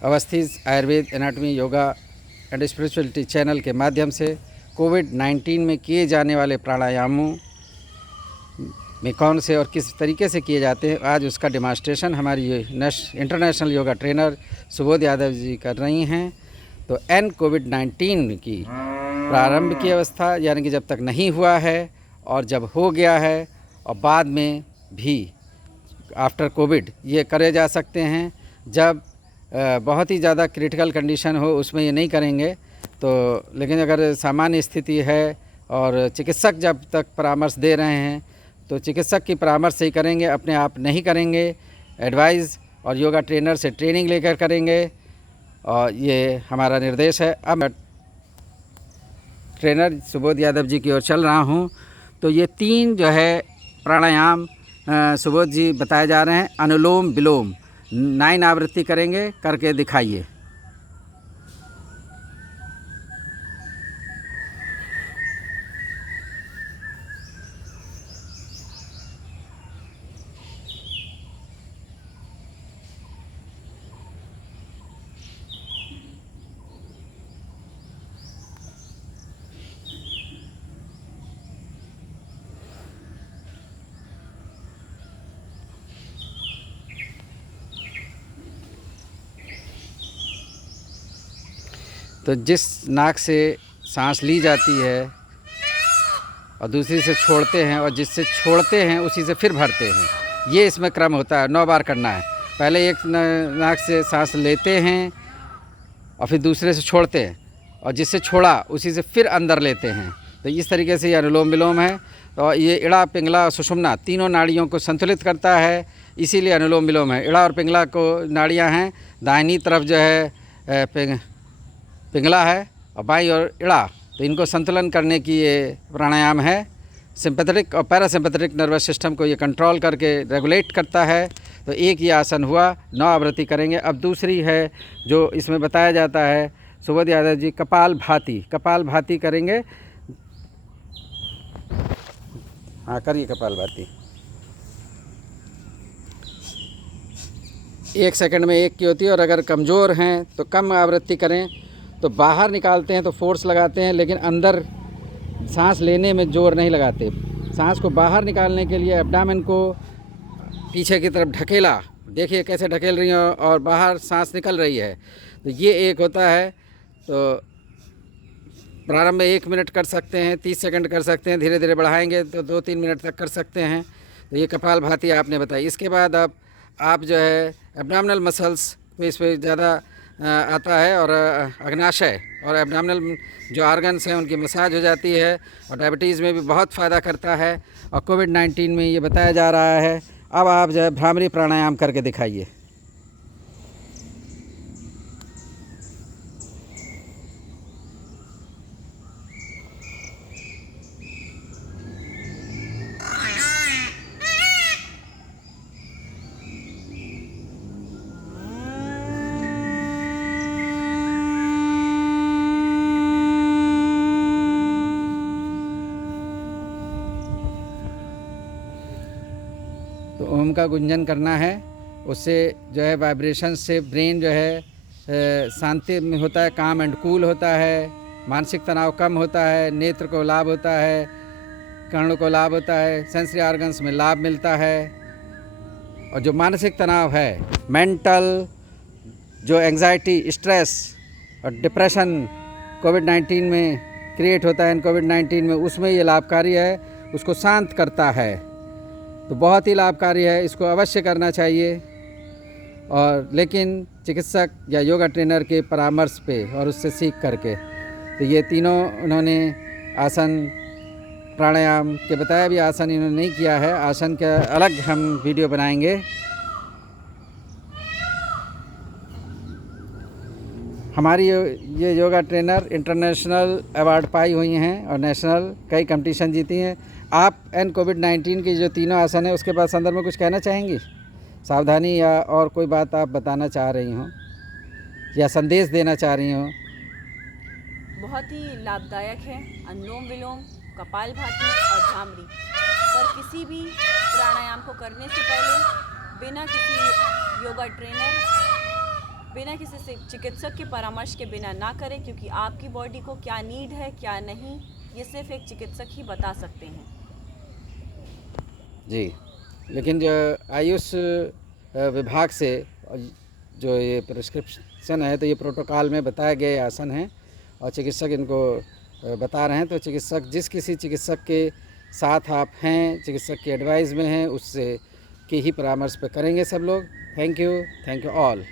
अवस्थीज Ayurveda anatomy yoga and spirituality channel के माध्यम से कोविड-19 में किए जाने वाले प्राणायामों में कौन से और किस तरीके से किए जाते हैं, आज उसका डेमॉन्स्ट्रेशन हमारी international yoga trainer Subodh Yadav ji कर रही हैं। तो कोविड-19 की प्रारंभ की अवस्था यानी कि जब तक नहीं हुआ है और जब हो गया है और बाद में भी आफ्टर कोविड ये करे जा सकते हैं। जब बहुत ही ज़्यादा क्रिटिकल कंडीशन हो उसमें ये नहीं करेंगे तो, लेकिन अगर सामान्य स्थिति है और चिकित्सक जब तक परामर्श दे रहे हैं तो चिकित्सक की परामर्श से ही करेंगे, अपने आप नहीं करेंगे। एडवाइस और योगा ट्रेनर से ट्रेनिंग लेकर करेंगे और ये हमारा निर्देश है। अब मैं ट्रेनर सुबोध यादव जी की ओर चल रहा हूँ। तो ये 3 जो है प्राणायाम सुबोध जी बताए जा रहे हैं। अनुलोम विलोम 9 आवृत्ति करेंगे, करके दिखाइए। तो जिस नाक से सांस ली जाती है और दूसरी से छोड़ते हैं और जिससे छोड़ते हैं उसी से फिर भरते हैं, ये इसमें क्रम होता है। 9 बार करना है। पहले एक नाक से सांस लेते हैं और फिर दूसरे से छोड़ते हैं और जिससे छोड़ा उसी से फिर अंदर लेते हैं। तो इस तरीके से ये अनुलोम विलोम है। तो ये इड़ा, पिंगला और सुषुम्ना तीनों नाड़ियों को संतुलित करता है, इसीलिए अनुलोम विलोम है। इड़ा और पिंगला को नाड़ियाँ हैं, दाहिनी तरफ जो है पिंगला है और बाईं ओर इड़ा, तो इनको संतुलन करने की ये प्राणायाम है। सिंपैथेटिक और पैरासिम्पैथेटिक नर्वस सिस्टम को ये कंट्रोल करके रेगुलेट करता है। तो एक ये आसन हुआ, 9 आवृत्ति करेंगे। अब दूसरी है जो इसमें बताया जाता है सुबोध यादव जी, कपाल भाती करेंगे। हाँ, करिए कपाल भाती। 1 सेकंड में एक की होती है और अगर कमज़ोर हैं तो कम आवृत्ति करें। तो बाहर निकालते हैं तो फोर्स लगाते हैं, लेकिन अंदर सांस लेने में जोर नहीं लगाते। सांस को बाहर निकालने के लिए एब्डामेन को पीछे की तरफ ढकेला, देखिए कैसे ढकेल रही हैं और बाहर सांस निकल रही है। तो ये एक होता है। तो प्रारंभ में 1 मिनट कर सकते हैं, 30 सेकंड कर सकते हैं, धीरे धीरे बढ़ाएंगे तो 2-3 मिनट तक कर सकते हैं। तो ये कपाल भाती आपने बताई। इसके बाद अब आप जो है एब्डामिनल मसल्स पे इस पर ज़्यादा आता है और अग्नाशय और एब्डामिनल जो ऑर्गन्स हैं उनकी मसाज हो जाती है और डायबिटीज़ में भी बहुत फ़ायदा करता है और कोविड-19 में ये बताया जा रहा है। अब आप जो है भ्रामरी प्राणायाम करके दिखाइए। तो ओम का गुंजन करना है, उससे जो है वाइब्रेशन से ब्रेन जो है शांति में होता है, काम एंड कूल होता है, मानसिक तनाव कम होता है, नेत्र को लाभ होता है, कर्णों को लाभ होता है, सेंसरी ऑर्गन्स में लाभ मिलता है। और जो मानसिक तनाव है, मेंटल जो एंग्जाइटी, स्ट्रेस और डिप्रेशन कोविड-19 में क्रिएट होता है, कोविड-19 में उसमें ये लाभकारी है, उसको शांत करता है। तो बहुत ही लाभकारी है, इसको अवश्य करना चाहिए। और लेकिन चिकित्सक या योगा ट्रेनर के परामर्श पे और उससे सीख करके। तो ये तीनों उन्होंने आसन प्राणायाम के बताया, भी आसन इन्होंने नहीं किया है, आसन का अलग हम वीडियो बनाएंगे। हमारी ये योगा ट्रेनर इंटरनेशनल अवार्ड पाई हुई हैं और नेशनल कई कंपटीशन जीती हैं। आप कोविड-19 की जो तीनों आसन है उसके बाद संदर्भ में कुछ कहना चाहेंगी, सावधानी या और कोई बात आप बताना चाह रही हों या संदेश देना चाह रही हों? बहुत ही लाभदायक है अनुलोम विलोम, कपालभाति और भ्रामरी। पर किसी भी प्राणायाम को करने से पहले बिना किसी योगा ट्रेनर बिना किसी से चिकित्सक के परामर्श के बिना ना करें, क्योंकि आपकी बॉडी को क्या नीड है क्या नहीं ये सिर्फ एक चिकित्सक ही बता सकते हैं। जी, लेकिन जो आयुष विभाग से जो ये प्रिस्क्रिप्शन है तो ये प्रोटोकॉल में बताए गए आसन हैं और चिकित्सक इनको बता रहे हैं। तो चिकित्सक जिस किसी चिकित्सक के साथ आप हैं, चिकित्सक की एडवाइस में हैं, उससे के ही परामर्श पे करेंगे सब लोग। Thank you all.